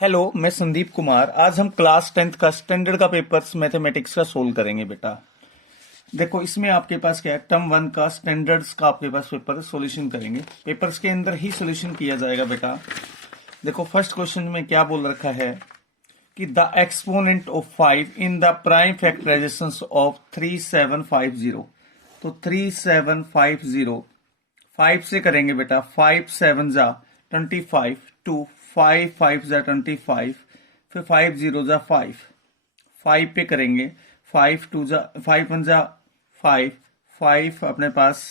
Hello, मैं संदीप कुमार। आज हम क्लास 10th का स्टैंडर्ड का पेपर्स मैथमेटिक्स का सोल्व करेंगे बेटा। देखो, इसमें आपके पास क्या है, टर्म 1 का स्टैंडर्ड्स का आपके पास पेपर सॉल्यूशन करेंगे। पेपर्स के अंदर ही सॉल्यूशन किया जाएगा बेटा। देखो, फर्स्ट क्वेश्चन में क्या बोल रखा है कि the exponent of 5 in the prime factorization of 3750। तो 3750 5 से करेंगे बेटा। 5 7 जा 25 टू 5 5 जा 25, फिर 5 0 जा 5 5 पे करेंगे। 5 2 जा 5 1 जा 5 5 अपने पास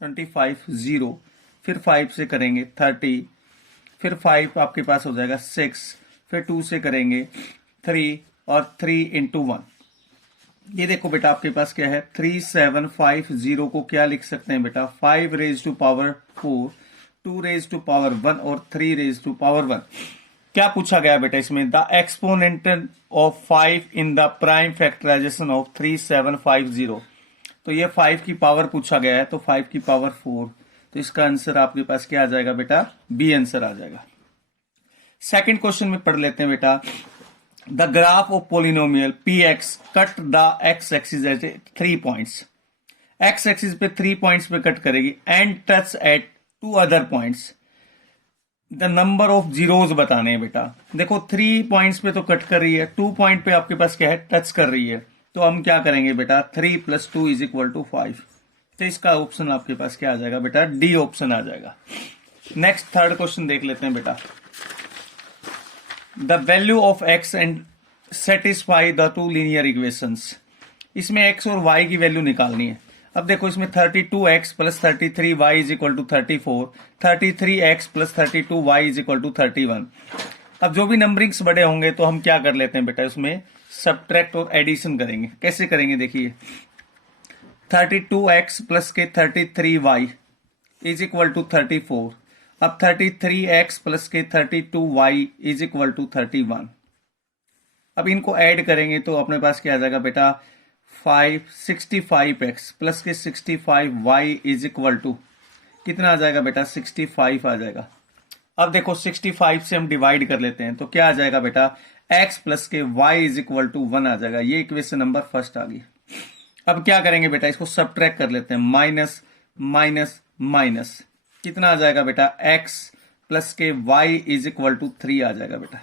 25 0, फिर 5 से करेंगे 30, फिर 5 आपके पास हो जाएगा 6, फिर 2 से करेंगे 3 और 3 इंटू 1। ये देखो बेटा, आपके पास क्या है, 3750 को क्या लिख सकते हैं बेटा, 5 raise to power 4, 2 raise to power 1 और 3 रेज टू पावर 1। क्या पूछा गया बेटा इसमें, the exponent of 5 in the prime factorization of 3750। तो ये 5 की पावर पूछा गया है, तो 5 की पावर 4। तो इसका आंसर आपके पास क्या आ जाएगा बेटा, बी आंसर आ जाएगा। सेकंड क्वेश्चन में पढ़ लेते हैं बेटा। The graph of polynomial px cut the x axis at 3 points. x axis पे 3 points पे कट करेगी and touch at 2 other points. The number of zeros बताने हैं बेटा। देखो, 3 points पे तो कट कर रही है, 2 point पे आपके पास क्या है, टच कर रही है। तो हम क्या करेंगे बेटा, 3 + 2 = 5। तो इसका ऑप्शन आपके पास क्या आ जाएगा बेटा, डी ऑप्शन आ जाएगा। नेक्स्ट थर्ड क्वेश्चन देख लेते हैं बेटा। The value of x and satisfy the two linear equations. इसमें एक्स और वाई की वैल्यू निकालनी है। अब देखो, इसमें 32x + 33y = 34, 33x + 32y = 31। अब जो भी नंबरिंग्स बड़े होंगे तो हम क्या कर लेते हैं बेटा, इसमें सब्ट्रैक्ट और एडिशन करेंगे। कैसे करेंगे देखिए, 32x + के 33y = 34। अब 33x + के 32y = 31। अब इनको ऐड करेंगे तो अपने पास क्या आ जाएगा बेटा, 65x + के 65y = कितना आ जाएगा बेटा, 65 आ जाएगा। अब देखो, 65 से हम डिवाइड कर लेते हैं तो क्या आ जाएगा बेटा, x + के y = 1 आ जाएगा। ये इक्वेशन नंबर फर्स्ट आ गई। अब क्या करेंगे बेटा, इसको सब्ट्रैक्ट कर लेते हैं। माइनस माइनस माइनस कितना आ जाएगा बेटा, x + के y = 3 आ जाएगा बेटा।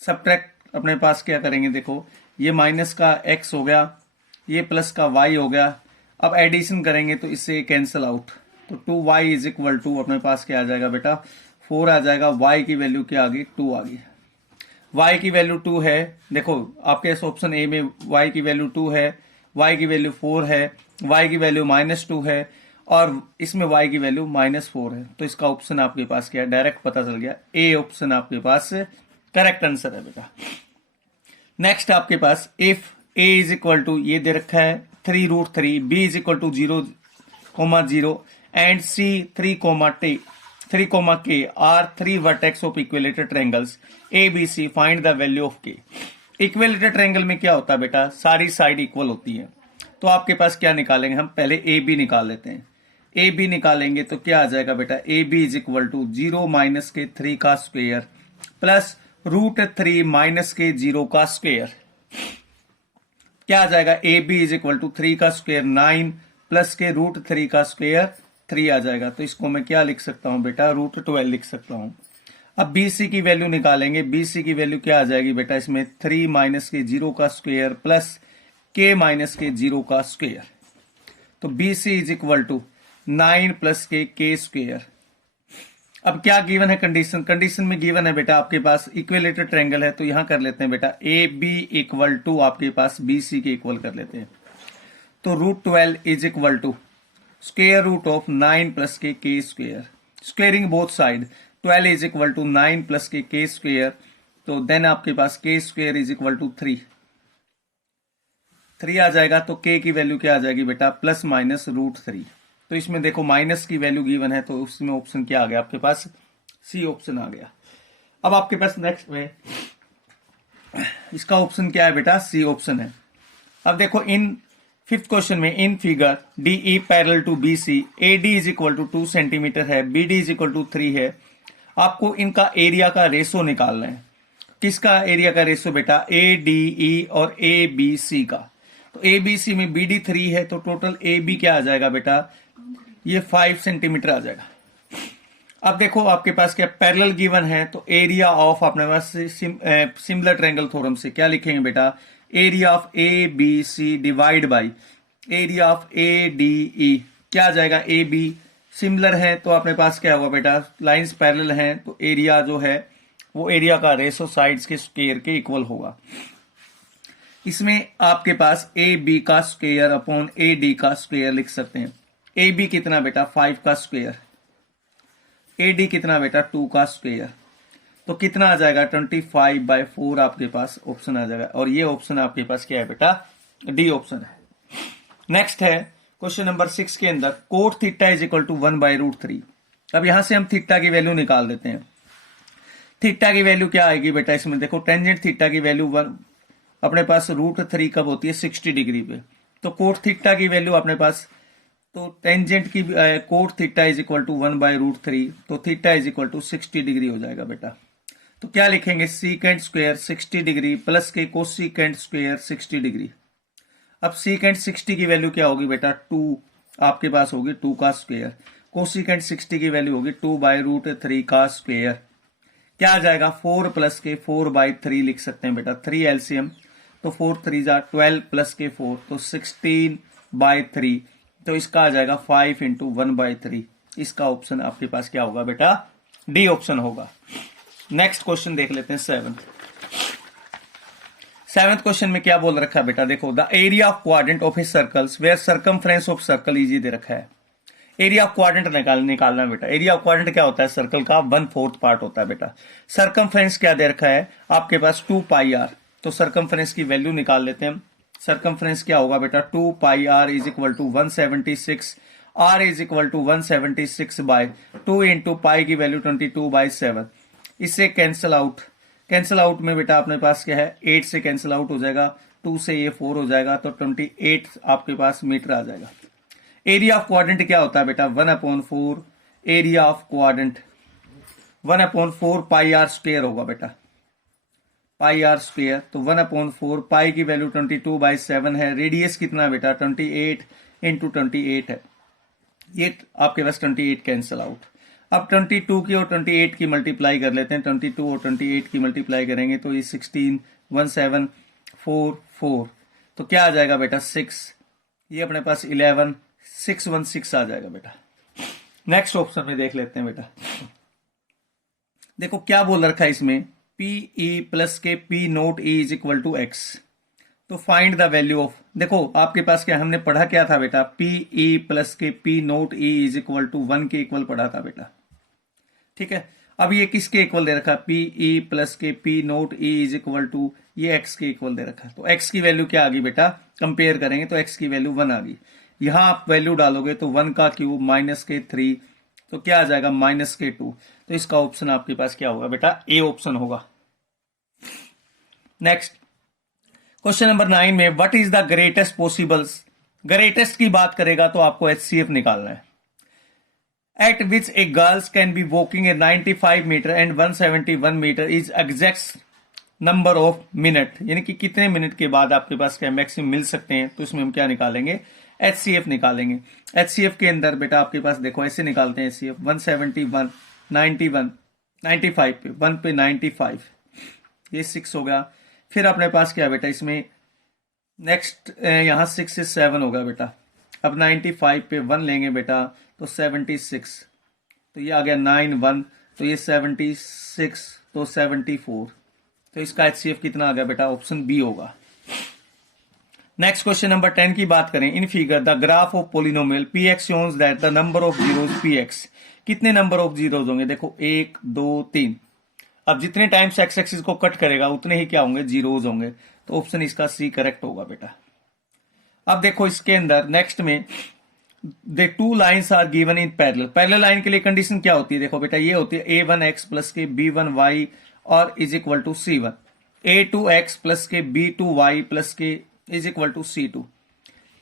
सब्ट्रैक्ट अपने पास क्या करेंगे, देखो ये माइनस का x हो गया, ये प्लस का y हो गया। अब एडिशन करेंगे तो इससे कैंसिल आउट, तो 2y = अपने पास क्या आ जाएगा बेटा, 4 आ जाएगा। y की वैल्यू क्या आ गई, 2 आ गई। y की वैल्यू 2 है। देखो, आपके इस ऑप्शन ए में y की वैल्यू 2 है, y की वैल्यू 4 है, y की वैल्यू -2 है और इसमें y की वैल्यू -4 है। तो इसका ऑप्शन आपके पास क्या है, डायरेक्ट पता चल गया, ए ऑप्शन आपके पास करेक्ट आंसर है बेटा। नेक्स्ट आपके पास, इफ a = ये दे रखा है 3√3, b = 0, and c 3, k are 3 vertex of equilateral triangles ABC, find the value of k। Equilateral triangle में क्या होता है बेटा, सारी साइड इक्वल होती है। तो आपके पास क्या निकालेंगे, हम पहले AB निकाल लेते हैं। AB निकालेंगे तो क्या आ जाएगा बेटा, AB = 0 - के 3 का स्क्वायर प्लस √3 - के 0 का स्क्वायर। क्या आ जाएगा, AB = 3 का स्क्वायर 9 प्लस के √3 का स्क्वायर 3 आ जाएगा। तो इसको मैं क्या लिख सकता हूं बेटा, √12 लिख सकता हूं। अब BC की वैल्यू निकालेंगे। BC की वैल्यू क्या आ जाएगी बेटा, इसमें 3 - के 0 का स्क्वायर प्लस k - के 0 का स्क्वायर। तो BC = 9 प्लस के स्क्वायर। अब क्या गिवन है, कंडीशन में गिवन है बेटा, आपके पास इक्विलेटर ट्रायंगल है। तो यहां कर लेते हैं बेटा, AB = आपके पास BC के इक्वल कर लेते हैं। तो √12 = स्क्वायर रूट ऑफ 9 प्लस के square, squaring both side. 12 = 9 plus के स्क्वायर। तो देन आपके पास k² = 3 आ जाएगा। तो k की वैल्यू क्या आ जाएगी बेटा, ±√3। तो इसमें देखो, माइनस की वैल्यू गिवन है, तो उसमें ऑप्शन क्या आ गया आपके पास, सी ऑप्शन आ गया। अब आपके पास नेक्स्ट में इसका ऑप्शन क्या है बेटा, सी ऑप्शन है। अब देखो, इन फिफ्थ क्वेश्चन में, in figure DE parallel to BC, AD = 2 centimetre है, BD = 3 है आपको इनका एरिया का रेशो निकालना है। किसका एरिया का रेशो बेटा? ए डी ई और ए बी सी का। तो ए बी सी में बी डी 3 है, तो टोटल ए बी क्या आ जाएगा बेटा? ये 5 सेंटीमीटर आ जाएगा। अब देखो आपके पास क्या पैरेलल गिवन है, तो एरिया ऑफ अपने पास सिमिलर ट्रायंगल थ्योरम से क्या लिखेंगे बेटा? Area of A B C divide by area of A D E. क्या आ जाएगा? ए बी सिमिलर है तो अपने पास क्या होगा बेटा? लाइंस पैरेलल हैं तो एरिया जो है वो एरिया का रेशो साइड्स के स्क्वायर के इक्वल होगा। इसमें आपके पास ए बी का स्क्वायर अपॉन ए डी का स्क्वायर लिख सकते हैं। ए बी कितना बेटा? 5 का स्क्वायर। ए डी कितना बेटा? 2 का स्क्वायर। तो कितना आ जाएगा? 25/4 आपके पास ऑप्शन आ जाएगा। और ये ऑप्शन आपके पास क्या है बेटा? डी ऑप्शन है। नेक्स्ट है क्वेश्चन नंबर 6 के अंदर cot theta is equal to 1/√3। अब यहां से हम थीटा की वैल्यू निकाल देते हैं। थीटा की वैल्यू क्या आएगी बेटा? इसमें देखो टेंजेंट थीटा की वैल्यू 1 अपने पास √3 कब होती है? 60 डिग्री पे। तो कोट थीटा की वैल्यू अपने पास, तो टेंजेंट की cot theta is equal to 1/√3, तो theta is equal to 60 degree हो जाएगा बेटा। तो क्या लिखेंगे? सीकेंट स्क्वायर 60 डिग्री प्लस के कोसीकेंट स्क्वायर 60 डिग्री। अब सीकेंट 60 की वैल्यू क्या होगी बेटा? 2 आपके पास होगी 2 का स्क्वायर। कोसीकेंट 60 की वैल्यू होगी 2/√3 का स्क्वायर। क्या आ जाएगा? 4 प्लस के 4/3 लिख सकते हैं बेटा। 3 एलसीएम, तो 4 3 जा 12 प्लस के 4 तो 16/3। तो इसका आ जाएगा 5 इंटू 1/3। इसका ऑप्शन आपके पास क्या होगा बेटा? डी ऑप्शन होगा। नेक्स्ट क्वेश्चन देख लेते हैं 7th क्वेश्चन में क्या बोल रखा है बेटा? देखो the area of quadrant of a circles where circumference of circle is दे रखा है। एरिया ऑफ क्वाड्रेंट निकालना है बेटा। एरिया ऑफ क्वाड्रेंट क्या होता है? सर्कल का 1/4 पार्ट होता है बेटा। सर्कमफ्रेंस क्या दे रखा है आपके पास? 2πr। तो सर्कमफ्रेंस की वैल्यू निकाल लेते हैं। सर्कमफ्रेंस क्या होगा बेटा? 2πr is equal to 176। r is equal to 176/2 into pi की वैल्यू 22/7। इससे कैंसिल आउट में बेटा अपने पास क्या है? 8 से कैंसिल आउट हो जाएगा, 2 से ये 4 हो जाएगा, तो 28 आपके पास मीटर आ जाएगा। एरिया ऑफ क्वाड्रेंट क्या होता है बेटा? 1/4 area of quadrant 1/4 πr square होगा बेटा। πr स्क्वायर, तो 1/4 पाई की वैल्यू 22/7 है। रेडियस कितना बेटा? 28 इंटू 28 है। ये आपके पास 28 कैंसिल आउट। अब 22 की और 28 की मल्टीप्लाई कर लेते हैं। 22 और 28 की मल्टीप्लाई करेंगे तो ये 16 1744, तो क्या आ जाएगा बेटा? 6। ये अपने पास 11 616 आ जाएगा बेटा। नेक्स्ट ऑप्शन में देख लेते हैं बेटा। देखो क्या बोल रखा है इसमें? पी ई प्लस के P not E is equal to x. तो फाइंड द वैल्यू ऑफ, देखो आपके पास क्या हमने पढ़ा क्या था बेटा? पी ई प्लस के P not E is equal to 1 के इक्वल पढ़ा था बेटा। ठीक है, अब ये किसके इक्वल दे रखा? पी ई प्लस के P not E is equal to ये एक्स के इक्वल दे रखा। तो एक्स की वैल्यू क्या आ गई बेटा? कंपेयर करेंगे तो एक्स की वैल्यू 1 आ गई। यहां आप वैल्यू डालोगे तो 1 का क्यूब माइनस के 3, तो क्या आ जाएगा? माइनस के 2। तो इसका ऑप्शन आपके पास क्या होगा बेटा? ए ऑप्शन होगा। नेक्स्ट क्वेश्चन नंबर 9 में what is the greatest possibles. Greatest की बात करेगा तो आपको HCF निकालना है। At which a girls can be walking a 95 metre and 171 metre is exact number of minute, यानी कि कितने मिनट के बाद आपके पास क्या मैक्सिमम मिल सकते हैं। तो इसमें हम क्या निकालेंगे? HCF निकालेंगे। HCF के अंदर बेटा आपके पास देखो ऐसे निकालते हैं HCF 171 91 95 पे 1 पे 95, ये 6 हो गया। फिर अपने पास क्या बेटा इसमें नेक्स्ट यहां 6 से 7 होगा बेटा। अब 95 पे 1 लेंगे बेटा तो 76, तो ये आ गया 9 1, तो ये 76 तो 74, तो इसका HCF कितना आ गया बेटा? ऑप्शन बी होगा। नेक्स्ट क्वेश्चन नंबर 10 की बात करें। In figure the graph of polynomial px शोन्स that the number of zeros px। कितने नंबर ऑफ जीरोज होंगे? देखो 1 2 3। अब जितने टाइम्स एक्स एक्सिस को कट करेगा उतने ही क्या होंगे? जीरोज होंगे। तो ऑप्शन इसका सी करेक्ट होगा बेटा। अब देखो इसके अंदर नेक्स्ट में the 2 lines are given in parallel. Parallel line के लिए कंडीशन क्या होती है? देखो बेटा ये होती है a1x प्लस के b1y और is equal to c1, a2x plus के b2y प्लस के is equal to c2,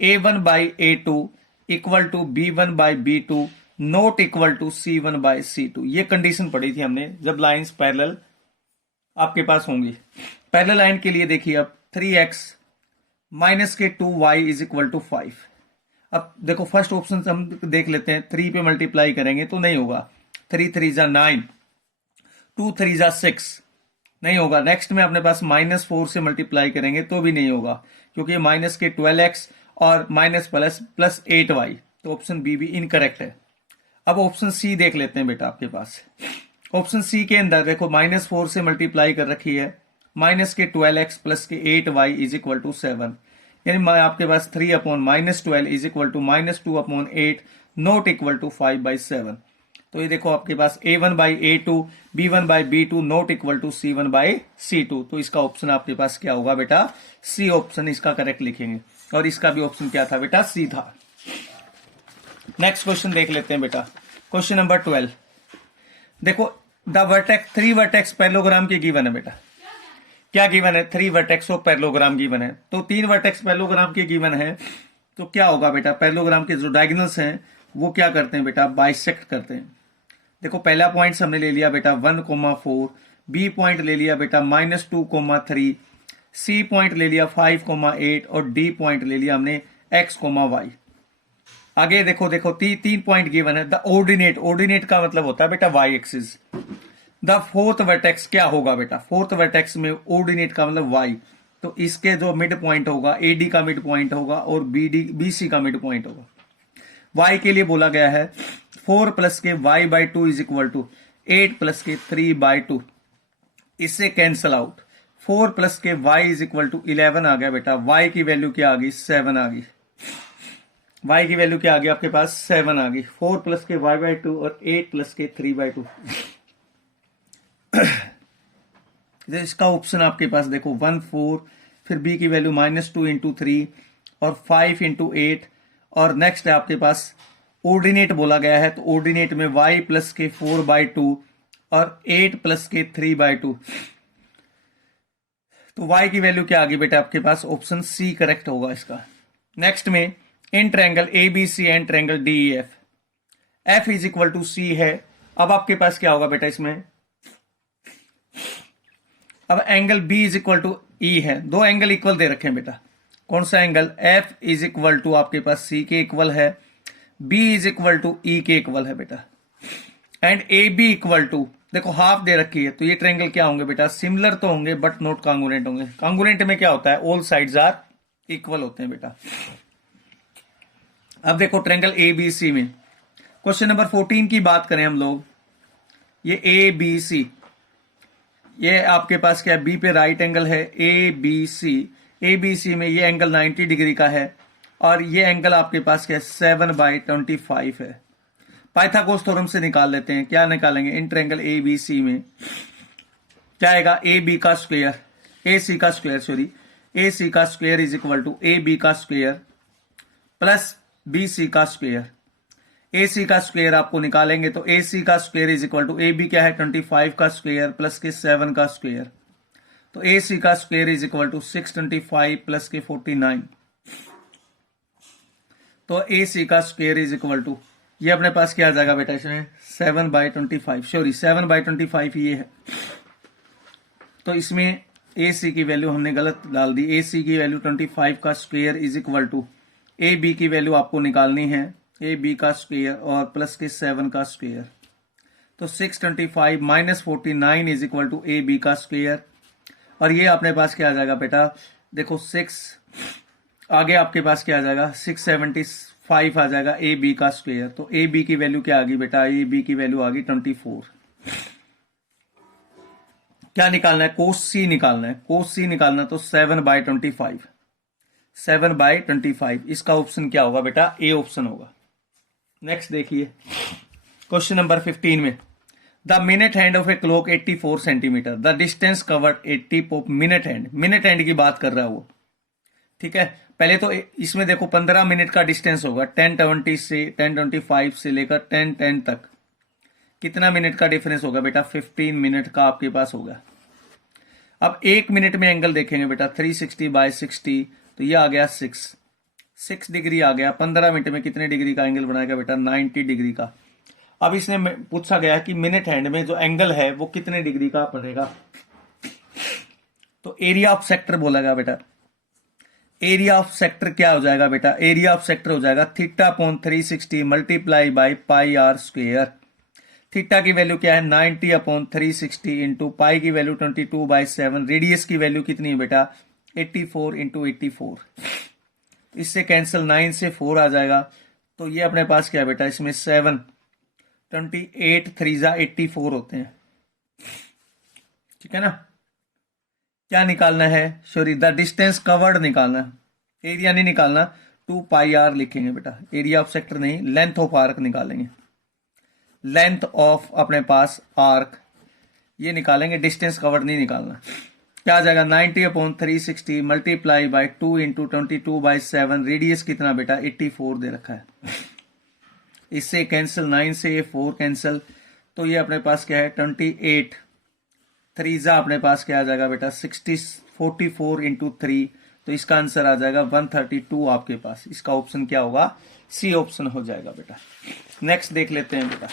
a1 by a2 equal to b1 by b2 not equal to C1 by C2। ये कंडीशन पढ़ी थी हमने जब लाइंस पैरेलल आपके पास होंगी। पैरेलल लाइन के लिए देखिए अब 3x माइनस के 2y इज इक्वल टू 5। अब देखो फर्स्ट ऑप्शन से हम देख लेते हैं, 3 पे मल्टीप्लाई करेंगे तो नहीं होगा, 3 3 जा 9, 2 3 जा 6, नहीं होगा। नेक्स्ट में अपने पास -4 से मल्टीप्लाई करेंगे तो भी नहीं होगा, क्योंकि माइनस के 12x और माइनस प्लस 8y, तो ऑप्शन बी भी इनकरेक्ट है। अब ऑप्शन सी देख लेते हैं बेटा आपके पास। ऑप्शन सी के अंदर देखो -4 से मल्टीप्लाई कर रखी है, माइनस के 12x प्लस के 8y इज इक्वल टू 7, यानी आपके पास 3 upon -12 is equal to -2 upon 8 not equal to 5/7। तो ये देखो आपके पास A1 by A2 B1 by B2 not equal to C1 by C2। तो इसका ऑप्शन आपके पास क्या होगा बेटा, सी ऑप्शन इसका करेक्ट लिखेंगे। और इसका भी ऑप्शन क्या था बेटा, सी था। नेक्स्ट क्वेश्चन देख लेते हैं बेटा, क्वेश्चन नंबर 12। देखो द वर्टेक्स 3 वर्टेक्स पैरेललोग्राम के गिवन है बेटा। क्या गिवन है, 3 वर्टेक्स ऑफ पैरेललोग्राम गिवन है। तो 3 वर्टेक्स पैरेललोग्राम के गिवन है, तो क्या होगा बेटा, पैरेललोग्राम के जो डायगोनल्स हैं वो क्या करते हैं बेटा, बाइसेक्ट करते हैं। देखो पहला पॉइंट हमने ले लिया बेटा 1,4, बी पॉइंट ले लिया बेटा -2,3, सी पॉइंट ले लिया 5,8 और डी पॉइंट ले लिया हमने x,y। आगे देखो तीन पॉइंट गिवन है। द ऑर्डिनेट, ऑर्डिनेट का मतलब होता है बेटा y axis. The fourth vertex क्या होगा बेटा, फोर्थ वर्टेक्स में ऑर्डिनेट का मतलब y, तो इसके जो मिड पॉइंट होगा AD का मिड पॉइंट होगा और BC का मिड पॉइंट होगा। y के लिए बोला गया है 4 प्लस के y/2 is equal to 8 plus के 3/2। इससे कैंसल आउट, 4 प्लस के y इज इक्वल टू 11 आ गया बेटा। y की वैल्यू क्या आ गई, 7 आ गई। y की वैल्यू क्या आ गई आपके पास, 7 आ गई। 4 प्लस के y/2 और 8 प्लस के 3/2। इसका ऑप्शन आपके पास देखो 1 4, फिर b की वैल्यू -2 इंटू 3 और 5 इंटू 8, और नेक्स्ट है आपके पास ऑर्डिनेट बोला गया है, तो ऑर्डिनेट में y प्लस के 4/2 और 8 प्लस के 3/2। तो y की वैल्यू क्या आ गई बेटा आपके पास, ऑप्शन सी करेक्ट होगा इसका। नेक्स्ट में in triangle ABC and triangle DEF, F is equal to C है। अब आपके पास क्या होगा बेटा इसमें, अब angle B is equal to E है। दो एंगल इक्वल दे रखे हैं बेटा। कौन सा angle, F is equal to आपके पास C के इक्वल है, B is equal to E के इक्वल है बेटा, एंड AB इक्वल टू, देखो हाफ दे रखी है, तो ये ट्रायंगल क्या होंगे बेटा, सिमिलर तो होंगे बट नॉट कॉन्ग्रुएंट होंगे। कॉन्ग्रुएंट में क्या होता है, ऑल साइड्स आर इक्वल होते हैं बेटा। अब देखो ट्रायंगल ABC में क्वेश्चन नंबर 14 की बात करें हम लोग, ये ABC, ये आपके पास क्या है, B पे राइट एंगल है ABC में ये एंगल 90 डिग्री का है, और ये एंगल आपके पास क्या है 7/25 है। पाइथागोरस थ्योरम से निकाल लेते हैं। क्या निकालेंगे, इन ट्रायंगल ABC में क्या आएगा, AB का स्क्वायर, AC का स्क्वायर AC का square is equal to AB का स्क्वायर प्लस BC का स्क्वायर। AC का स्क्वायर आपको निकालेंगे तो AC का square is equal to AB क्या है 25 का स्क्वायर प्लस के 7 का स्क्वायर, तो AC का square is equal to 625 plus के 49। तो AC का स्क्वायर इज इक्वल टू, ये अपने पास क्या आ जाएगा बेटा इसमें 7/25, 7/25 ये है। तो इसमें AC की वैल्यू हमने गलत डाल दी। AC की वैल्यू 25 का square is equal to AB की वैल्यू आपको निकालनी है, AB का स्क्वायर और प्लस के 7 का स्क्वायर, तो 625 minus 49 is equal to AB का स्क्वायर, और ये अपने पास क्या आ जाएगा बेटा, देखो 6 आगे आपके पास क्या आ जाएगा 675 आ जाएगा AB का स्क्वायर। तो AB की वैल्यू क्या आ गई बेटा, AB की वैल्यू आ गई 24। क्या निकालना है, कोस C निकालना है, कोस C निकालना तो 7/25, 7/25। इसका ऑप्शन क्या होगा बेटा, ए ऑप्शन होगा। नेक्स्ट देखिए क्वेश्चन नंबर 15 में, the minute hand of a clock 84 centimetre, the distance covered 80 of minute hand. Minute hand की बात कर रहा है वो, ठीक है। पहले तो इसमें देखो 15 मिनट का डिस्टेंस होगा, 10:20 से 10:25 से लेकर 10:10 तक। कितना मिनट का डिफरेंस होगा बेटा, 15 मिनट का आपके पास होगा। अब 1 मिनट में एंगल देखेंगे बेटा 360/60, तो ये आ गया 6 डिग्री आ गया। 15 मिनट में कितने डिग्री का एंगल बनाएगा बेटा, 90 डिग्री का। अब इसने पूछा गया कि मिनट हैंड में जो एंगल है वो कितने डिग्री का पड़ेगा। तो एरिया ऑफ सेक्टर बोला गया बेटा, एरिया ऑफ सेक्टर क्या हो जाएगा बेटा, एरिया ऑफ सेक्टर हो जाएगा theta upon 360 multiply by pi r square. Theta की वैल्यू क्या है 90 अपॉन 360 इंटू पाई की वैल्यू 22/7, रेडियस की वैल्यू कितनी है बेटा 84 इंटू 84। इससे कैंसिल 9 से 4 आ जाएगा, तो ये अपने पास क्या है बेटा, इसमें 7 28 3 84 होते हैं, ठीक है ना। क्या निकालना है, सॉरी द डिस्टेंस कवर्ड निकालना है, एरिया नहीं निकालना। 2 पाई आर लिखेंगे बेटा, एरिया ऑफ सेक्टर नहीं, लेंथ ऑफ आर्क निकालेंगे, लेंथ ऑफ अपने पास आर्क ये निकालेंगे, डिस्टेंस कवर्ड नहीं निकालना। क्या आ जाएगा 90 upon 360 multiply by 2 into 22/7, radius कितना बेटा 84 दे रखा है। इससे कैंसिल 9 से 4 कैंसिल, तो ये अपने पास क्या है 28 3 अपने पास क्या आ जाएगा बेटा 44 इंटू 3, तो इसका आंसर आ जाएगा 132 आपके पास। इसका ऑप्शन क्या होगा, सी ऑप्शन हो जाएगा बेटा। नेक्स्ट देख लेते हैं बेटा,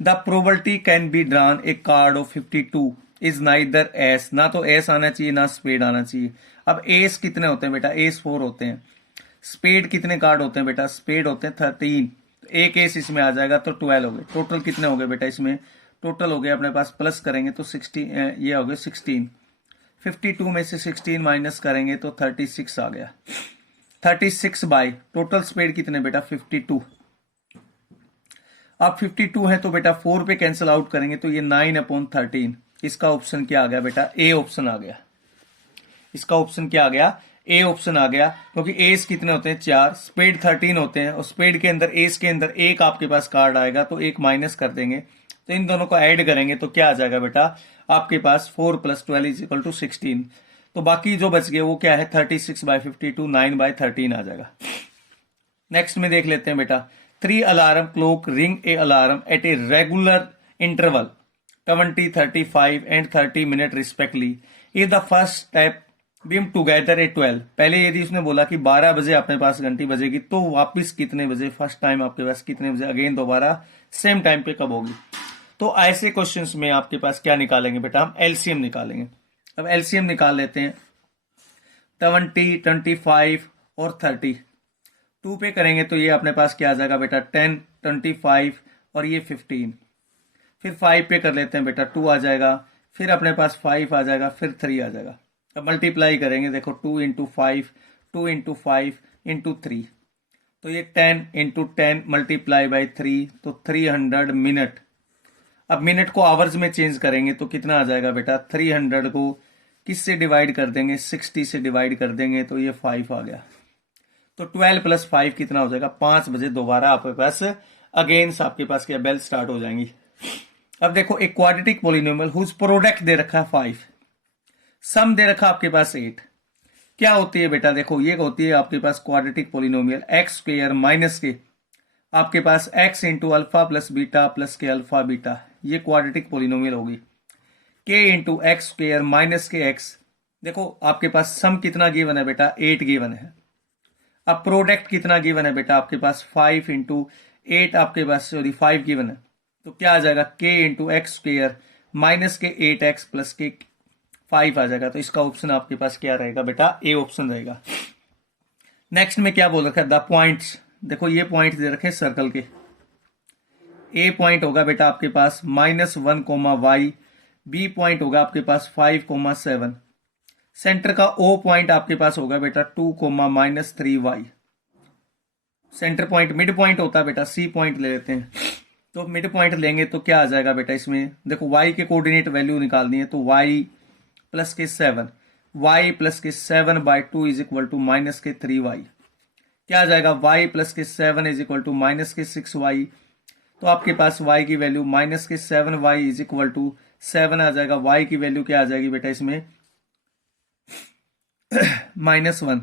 the probability can be drawn A card of 52 is neither S, ना तो एस आना चाहिए ना स्पेड आना चाहिए। अब एस कितने होते हैं बेटा, एस 4 होते हैं। स्पेड कितने कार्ड होते हैं बेटा, स्पेड होते हैं 13, एक एस इसमें आ जाएगा तो 12 हो गए। टोटल कितने हो गए बेटा, इसमें टोटल हो गए अपने पास, प्लस करेंगे तो 16, ये हो गए 16। 52 में से 16 माइनस करेंगे तो 36 आ गया। 36 बाई टोटल स्पीड कितने बेटा 52। अब 52 है तो बेटा 4 पे कैंसिल आउट करेंगे तो ये 9 अपॉन 13। इसका ऑप्शन क्या आ गया बेटा, ए ऑप्शन आ गया। इसका ऑप्शन क्या आ गया, ए ऑप्शन आ गया, क्योंकि एस कितने होते हैं 4, स्पीड 13 होते हैं, और स्पीड के अंदर एस के अंदर एक आपके पास कार्ड आएगा तो एक माइनस कर देंगे, तो इन दोनों को ऐड करेंगे तो क्या आ जाएगा बेटा आपके पास 4 + 12 इज इक्वल टू 16। तो बाकी जो बच गए वो क्या है 36/52, 9/13 आ जाएगा। नेक्स्ट में देख लेते हैं बेटा, 3 alarm clock ring a alarm at a regular interval 20, 35 and 30 minute respectively is the first step beam together a 12। पहले यदि उसने बोला कि 12 बजे अपने पास घंटी बजेगी, तो वापस कितने बजे, फर्स्ट टाइम आपके पास कितने बजे, अगेन दोबारा सेम टाइम पे कब होगी। तो ऐसे क्वेश्चंस में आपके पास क्या निकालेंगे बेटा, हम एलसीएम निकालेंगे। अब एलसीएम निकाल लेते हैं, 20, 25 और 30 2 पे करेंगे तो ये अपने पास क्या आ जाएगा बेटा 10, 25 और ये 15। फिर 5 पे कर लेते हैं बेटा 2 आ जाएगा, फिर अपने पास 5 आ जाएगा, फिर 3 आ जाएगा। अब मल्टीप्लाई करेंगे, देखो 2 × 5, 2 × 5 × 3, तो ये 10 × 10 मल्टीप्लाई बाई 3, तो 300 मिनट। अब मिनट को आवर्स में चेंज करेंगे तो कितना आ जाएगा बेटा, 300 को किससे डिवाइड कर देंगे, 60 से डिवाइड कर देंगे तो ये 5 आ गया। तो 12 + 5 कितना हो जाएगा, 5 बजे दोबारा आपके पास अगेंस्ट आपके पास क्या बेल स्टार्ट हो जाएंगी। अब देखो एक क्वाड्रेटिक पॉलिनोमियल हुज प्रोडक्ट दे रखा है 5, सम दे रखा आपके पास 8। क्या होती है बेटा, देखो ये होती है आपके पास क्वाड्रेटिक पॉलिनोमियल x² माइनस के आपके पास x × अल्फा + बीटा + के अल्फा बीटा, ये क्वाड्रेटिक पॉलिनोमियल होगी। k × x² माइनस के x, देखो आपके पास सम कितना गिवन है बेटा 8 गिवन है। अब प्रोडक्ट कितना गिवन है बेटा आपके पास 5 × 8 आपके पास 5 गिवन है, तो क्या आ जाएगा k × x² माइनस के 8x + के 5 आ जाएगा। तो इसका ऑप्शन आपके पास क्या रहेगा बेटा, ए ऑप्शन रहेगा। नेक्स्ट में क्या बोल रखा है, द पॉइंट्स, देखो ये पॉइंट दे रखे सर्कल के, ए पॉइंट होगा बेटा आपके पास -1, y, बी पॉइंट होगा आपके पास 5, 7, सेंटर का ओ पॉइंट आपके पास होगा बेटा 2, -3y। Centre point mid point होता है बेटा, सी पॉइंट ले लेते हैं, तो मिड पॉइंट लेंगे तो क्या आ जाएगा बेटा, इसमें देखो y के कोऑर्डिनेट वैल्यू निकालनी है, तो y + के 7, y + के 7/2 इज इक्वल टू -3y। क्या आ जाएगा, y + के 7 इज इक्वल टू -6y। तो आपके पास y की value -7y is equal to 7 आ जाएगा। y की वैल्यू क्या आ जाएगी बेटा इसमें -1,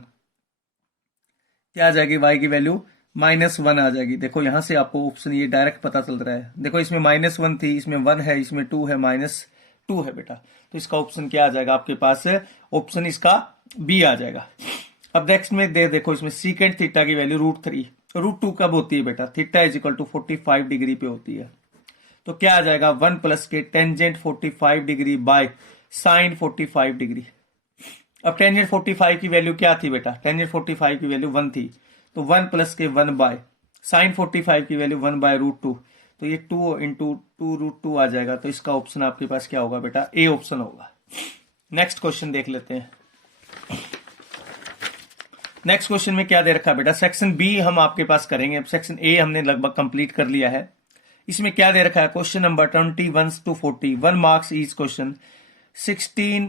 क्या आ जाएगी y की वैल्यू -1 आ जाएगी। देखो यहां से आपको ऑप्शन ये डायरेक्ट पता चल रहा है, देखो इसमें -1 थी, इसमें 1 है, इसमें 2 है, -2 है बेटा, तो इसका ऑप्शन क्या आ जाएगा आपके पास, ऑप्शन इसका बी आ जाएगा। अब नेक्स्ट में देखो इसमें सीकेंट थीटा की वैल्यू √3, √2 कब होती है बेटा? Theta is equal to 45 degree पे होती है। तो क्या आ जाएगा? 1 प्लस के tangent 45 degree by sine 45 degree. अब टेंजेंट 45 की वैल्यू क्या थी बेटा? टेंजेंट 45 की वैल्यू 1 थी, तो 1 प्लस के 1 बाय साइन 45 की वैल्यू 1 बाय √2, तो ये 2 इंटू 2 √2 आ जाएगा। तो इसका ऑप्शन आपके पास क्या होगा बेटा? ए ऑप्शन होगा। नेक्स्ट क्वेश्चन देख लेते हैं। नेक्स्ट क्वेश्चन में क्या दे रखा है बेटा? सेक्शन बी हम आपके पास करेंगे। अब सेक्शन ए हमने लगभग कंप्लीट कर लिया है। इसमें क्या दे रखा है? Question number 21 to 40, 1 marks each question, 16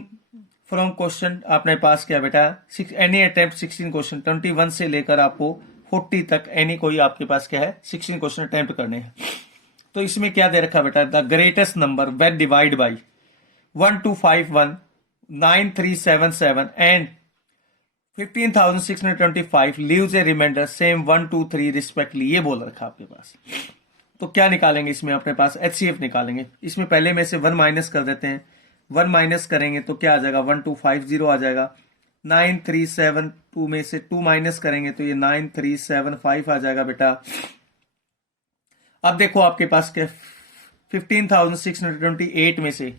from question आपने पास किया बेटा, एनी अटेम्प्ट 16 क्वेश्चन, 21 से लेकर आपको 40 तक एनी कोई आपके पास क्या है? 16 क्वेश्चन अटेम्प्ट करने हैं। तो इसमें क्या दे रखा है बेटा? The greatest number when divide by 1251, 9377 and 15,625 leaves A reminder same 1 2 3 respectively, ये बोल रखा आपके पास। तो क्या निकालेंगे इसमें? अपने पास HCF निकालेंगे। इसमें पहले में से 1 माइनस कर देते हैं। 1 माइनस करेंगे तो क्या आ जाएगा? 1250 आ जाएगा। 9372 में से 2 माइनस करेंगे तो ये 9375 आ जाएगा बेटा। अब देखो आपके पास क्या, 15,628 में से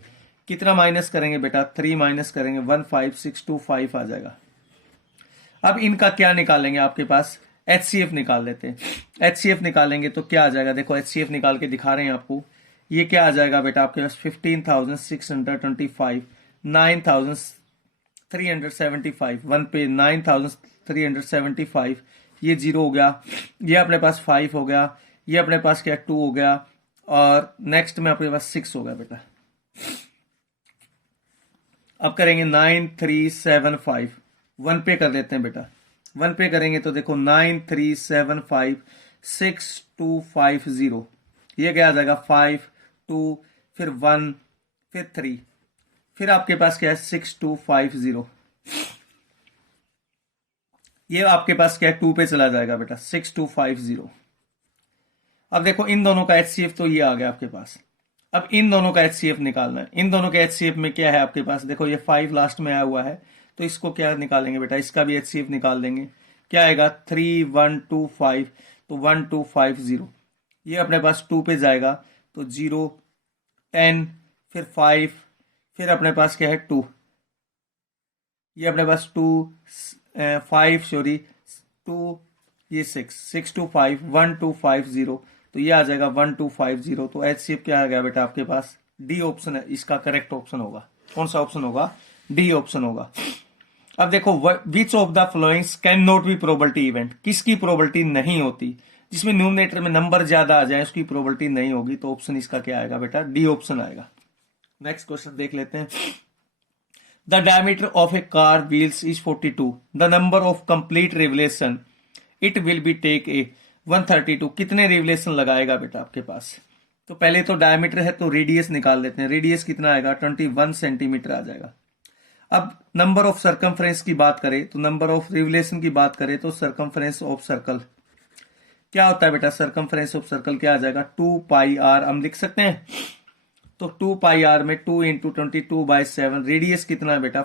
कितना माइनस करेंगे बेटा? 3 माइनस करेंगे, 15625 आ जाएगा। अब इनका क्या निकालेंगे? आपके पास HCF निकाल लेते हैं। HCF निकालेंगे तो क्या आ जाएगा? देखो HCF निकाल के दिखा रहे हैं आपको। ये क्या आ जाएगा बेटा आपके पास? 15,625, 9,375, 1 पे 9,375, ये 0 हो गया, ये अपने पास 5 हो गया, ये अपने पास क्या 2 हो गया, और नेक्स्ट में अपने पास 6 हो गया बेटा। अब करेंगे 9375, 1 पे कर देते हैं बेटा। 1 पे करेंगे तो देखो 9375 6250, ये क्या आ जाएगा? 5 2 फिर 1 फिर 3, फिर आपके पास क्या है? 6250, ये आपके पास क्या है? 2 पे चला जाएगा बेटा, 6250। अब देखो इन दोनों का HCF तो ये आ गया आपके पास। अब इन दोनों का HCF निकालना है। इन दोनों के HCF में क्या है आपके पास? देखो ये 5 लास्ट में आया हुआ है, तो इसको क्या निकालेंगे बेटा? इसका भी HCF निकाल देंगे। क्या आएगा? 3125, तो 1250, ये अपने पास 2 पे जाएगा तो 0 10 फिर 5, फिर अपने पास क्या है? 2, ये अपने पास 2 5 सॉरी 2, ये 6 625 1250, तो ये आ जाएगा 1250। तो HCF क्या आ गया बेटा आपके पास? डी ऑप्शन है इसका करेक्ट ऑप्शन होगा। कौन सा ऑप्शन होगा? डी ऑप्शन होगा। अब देखो which of the followings can not be probability event, किसकी प्रोबेबिलिटी नहीं होती? जिसमें न्यूमरेटर में नंबर ज्यादा आ जाए उसकी प्रोबेबिलिटी नहीं होगी। तो ऑप्शन इसका क्या आएगा बेटा? डी ऑप्शन आएगा। नेक्स्ट क्वेश्चन देख लेते हैं। The diameter of a car wheels is 42, the number of complete revolution it will be take a 132, कितने रिवलेशन लगाएगा बेटा आपके पास? तो पहले तो डायमीटर है तो रेडियस निकाल लेते हैं। रेडियस कितना आएगा? 21 सेंटीमीटर आ जाएगा। अब नंबर ऑफ सर्कमफ्रेंस की बात करें तो नंबर ऑफ रिवलेशन की बात करें तो सर्कमफ्रेंस ऑफ सर्कल क्या होता है बेटा? सर्कमफ्रेंस ऑफ सर्कल क्या आ जाएगा? 2 पाई आर हम लिख सकते हैं। तो 2 पाई आर में 2 इंटू 22/7, रेडियस कितना है बेटा?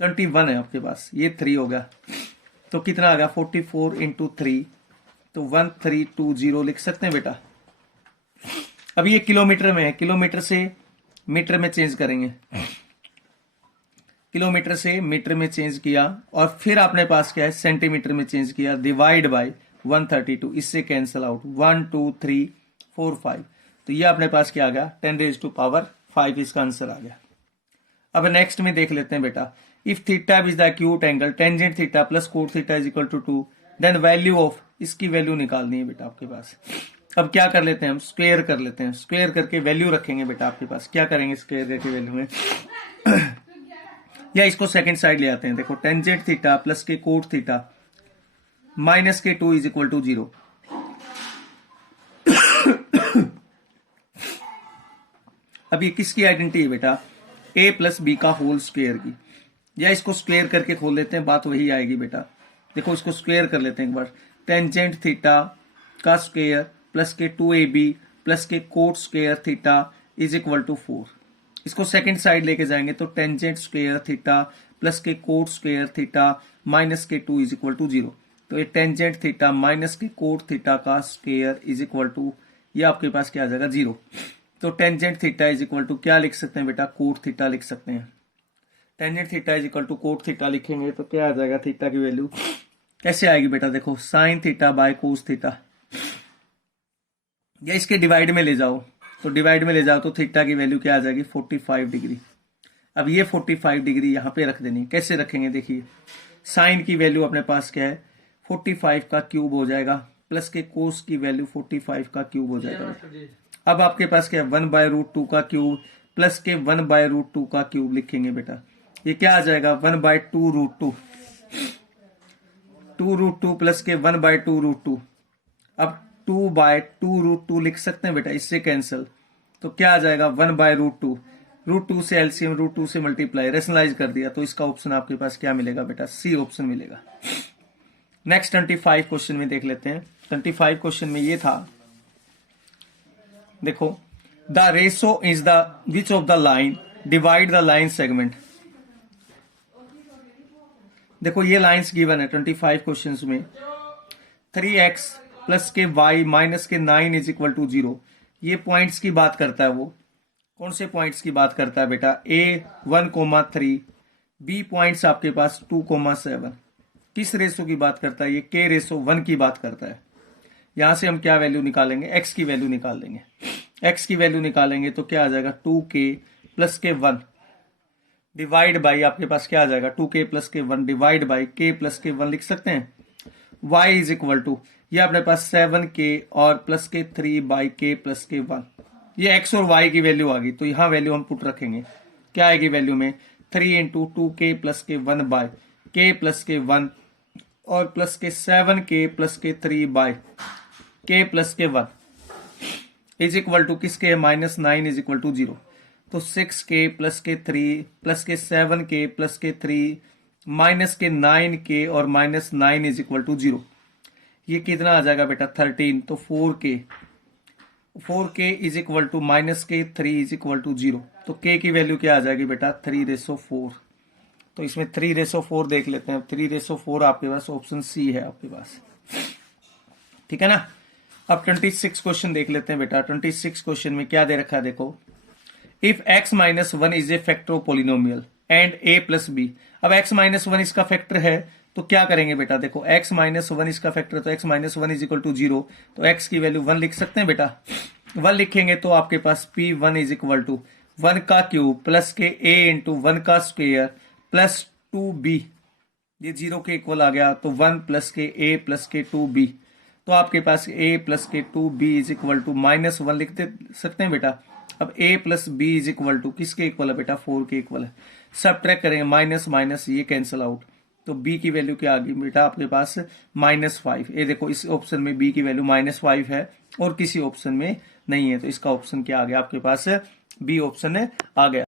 21 है आपके पास, ये 3 हो गया, तो कितना आ गया? 44 इंटू 3, तो 1320 लिख सकते हैं बेटा। अब ये किलोमीटर में है, किलोमीटर से मीटर में चेंज करेंगे। किलोमीटर से मीटर में चेंज किया और फिर अपने पास क्या है? सेंटीमीटर में चेंज किया, डिवाइड बाय 132, इससे कैंसिल आउट 1 2 3 4 5, तो ये अपने पास क्या आ गया? 10⁵ इसका आंसर आ गया। अब नेक्स्ट में देख लेते हैं बेटा। If theta is the acute angle tangent theta plus cot theta is equal to 2, then value of, इसकी वैल्यू निकालनी है बेटा आपके पास। अब क्या कर लेते हैं हम? स्क्वायर कर लेते हैं। स्क्वायर करके वैल्यू रखेंगे बेटा आपके पास। क्या करेंगे स्क्वायर करके वैल्यू में? या इसको सेकंड साइड ले आते हैं। देखो टेंजेंट थीटा प्लस के कोट थीटा माइनस के 2 इज इक्वल टू 0। अब ये किसकी आइडेंटिटी है बेटा? a प्लस बी का होल स्क्वायर की। या इसको स्क्वायर करके खोल लेते हैं, बात वही आएगी बेटा। देखो इसको स्क्वायर कर लेते हैं एक बार। टेंजेंट थीटा का स्क्वायर प्लस के 2ab प्लस के cot square theta is equal to 4। इसको सेकंड साइड लेके जाएंगे तो टेंजेंट स्क्वायर थीटा प्लस के कोट स्क्वायर थीटा माइनस के 2 इज इक्वल टू 0। तो ये टेंजेंट थीटा माइनस के कोट थीटा का स्क्वायर इज इक्वल टू, ये आपके पास क्या आ जाएगा 0। तो tangent theta is equal to क्या लिख सकते हैं बेटा, कोट थीटा लिख सकते हैं। Tangent theta is equal to cot theta लिखेंगे तो क्या आ जाएगा, थीटा की वैल्यू कैसे आएगी बेटा, देखो sine theta by cos theta, या इसके डिवाइड में ले जाओ, तो डिवाइड में ले जाओ तो थीटा की वैल्यू क्या आ जाएगी 45 डिग्री। अब ये 45 डिग्री यहां पे रख देनी, कैसे रखेंगे, देखिए साइन की वैल्यू अपने पास क्या है 45 का क्यूब हो जाएगा, प्लस के कोस की वैल्यू 45 का क्यूब हो जाएगा। अब आपके पास क्या है 1/√2 का क्यूब प्लस के 1/√2 का क्यूब लिखेंगे बेटा, ये क्या आ जाएगा 1/2√2, 2√2 प्लस के 1/2√2। अब 2/2√2 लिख सकते हैं बेटा, इससे कैंसिल, तो क्या आ जाएगा 1/√2, √2 से एलसीएम √2 से मल्टीप्लाई, रेशनलाइज कर दिया, तो इसका ऑप्शन आपके पास क्या मिलेगा बेटा, सी ऑप्शन मिलेगा। नेक्स्ट 25 क्वेश्चन में देख लेते हैं। 25 क्वेश्चन में ये था, देखो the ratio is the which of the line divide the line segment. देखो ये लाइंस गिवन है 25 क्वेश्चन में, 3x प्लस के y माइनस के 9 इज इक्वल टू 0। ये पॉइंट्स की बात करता है, वो कौन से पॉइंट्स की बात करता है बेटा, a 1,3, b पॉइंट्स आपके पास 2,7। किस रेशो की बात करता है, ये k रेशो 1 की बात करता है। यहां से हम क्या वैल्यू निकालेंगे, x की वैल्यू निकाल देंगे। x की वैल्यू निकालेंगे तो क्या आ जाएगा 2k प्लस के 1 डिवाइड बाई, आपके पास क्या आ जाएगा 2k प्लस के 1 डिवाइड बाई k प्लस के 1 लिख सकते हैं। y इज इक्वल टू, ये अपने पास 7k और प्लस के 3 बाई k प्लस के 1, ये x और y की वैल्यू आ गई, तो यहां वैल्यू हम पुट रखेंगे, क्या आएगी वैल्यू में 3 इंटू 2k प्लस के 1 बाय k प्लस के 1 और प्लस के 7k प्लस के 3 बाय k प्लस के 1 इज इक्वल टू किसके, -9 इज इक्वल टू 0। तो 6k प्लस के 3 प्लस के 7k प्लस के 3 माइनस के 9k और -9 इज इक्वल टू 0, ये कितना आ जाएगा बेटा 13। तो 4k is equal to minus के 3 इज इक्वल टू 0, तो k की वैल्यू क्या आ जाएगी बेटा 3/4। तो इसमें 3/4 देख लेते हैं, 3/4 आपके पास ऑप्शन सी है आपके पास, ठीक है ना। अब 26 क्वेश्चन देख लेते हैं बेटा। 26 क्वेश्चन में क्या दे रखा है, देखो if x minus 1 is a factor of polynomial and a plus b. अब x माइनस 1 इसका फैक्टर है तो क्या करेंगे बेटा, देखो x माइनस 1 इसका फैक्टर है तो x minus 1 is equal to 0, तो x की वैल्यू 1 लिख सकते हैं बेटा। 1 लिखेंगे तो आपके पास p1 इज इक्वल टू 1 का क्यूब प्लस के a इंटू 1 का स्क्वायर प्लस 2b, ये 0 के इक्वल आ गया, तो 1 प्लस के a प्लस के 2b, तो आपके पास a प्लस के 2b इज इक्वल टू -1 लिख सकते हैं बेटा। अब a plus b is equal to किसके इक्वल है बेटा, 4 के इक्वल है। सब्ट्रैक्ट करेंगे, माइनस माइनस ये कैंसिल आउट, तो b की वैल्यू क्या आ गई बेटा आपके पास -5। ये देखो इस ऑप्शन में b की वैल्यू -5 है और किसी ऑप्शन में नहीं है, तो इसका ऑप्शन क्या आ गया आपके पास, बी ऑप्शन आ गया।